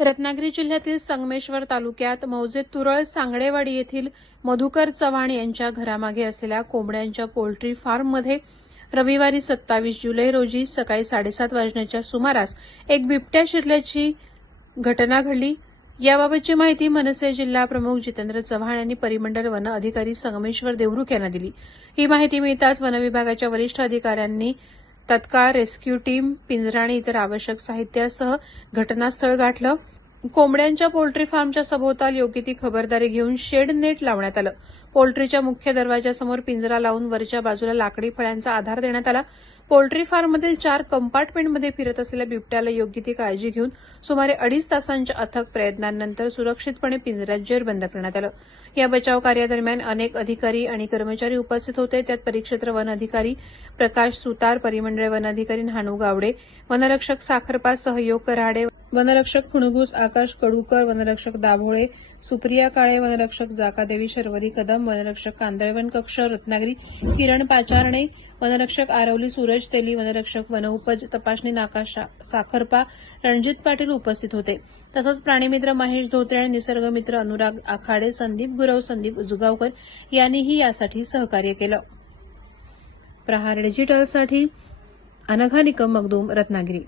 रत्नागिरी जिल्ह्यातील संगमेश्वर तालुक्यात मौजे तुरळ सांगडेवाडी येथील मधुकर चव्हाण यांच्या घरामागे असलेल्या कोंबड्यांच्या पोल्ट्री फार्ममध्ये रविवारी सत्तावीस जुलै रोजी सकाळी साडेसात वाजण्याच्या सुमारास एक बिबट्या शिरल्याची घटना घडली. याबाबतची माहिती मनसे जिल्हा प्रमुख जितेंद्र चव्हाण यांनी परिमंडल वन अधिकारी संगमेश्वर देवरुख यांना दिली. ही माहिती मिळताच वनविभागाच्या वरिष्ठ अधिकाऱ्यांनी तत्काळ रेस्क्यू टीम पिंजरा आणि इतर आवश्यक साहित्यासह घटनास्थळ गाठलं. कोंबड्यांच्या पोल्ट्री फार्मच्या सभोवताल योग्य ती खबरदारी घेऊन शेड नेट लावण्यात आलं. पोल्ट्रीच्या मुख्य दरवाजासमोर पिंजरा लावून वरच्या बाजूला लाकडी फळ्यांचा आधार देण्यात आला. पोल्ट्री फार्ममधील चार कंपार्टमेंटमध्ये फिरत असलेल्या बिबट्याला योग्य ती काळजी घेऊन सुमारे अडीच तासांच्या अथक प्रयत्नांनंतर सुरक्षितपणे पिंजऱ्यात जेरबंद करण्यात आलं. या बचाव कार्यादरम्यान अनेक अधिकारी आणि कर्मचारी उपस्थित होते. त्यात परिक्षेत्र वन अधिकारी प्रकाश सुतार परिमंडळ वन अधिकारी नानू गावडे वनरक्षक साखरपा सहयोग कराडे वनरक्षक फुणगूस आकाश कडूकर वनरक्षक दाभोळे सुप्रिया काळे वनरक्षक जाकादेवी शर्वरी कदम वनरक्षक कांदळवन कक्ष रत्नागिरी किरण पाचारणे वनरक्षक आरवली सूरज तेली वनरक्षक वनउपज तपासणी नाका साखरपा रणजित पाटील उपस्थित होते. तसंच प्राणीमित्र महेश धोत्रे आणि निसर्गमित्र अनुराग आखाडे संदीप गुरव संदीप जुगावकर यांनीही यासाठी सहकार्य केलं. प्रहार डिजिटलसाठी अनघा निकम मगदूम रत्नागिरी.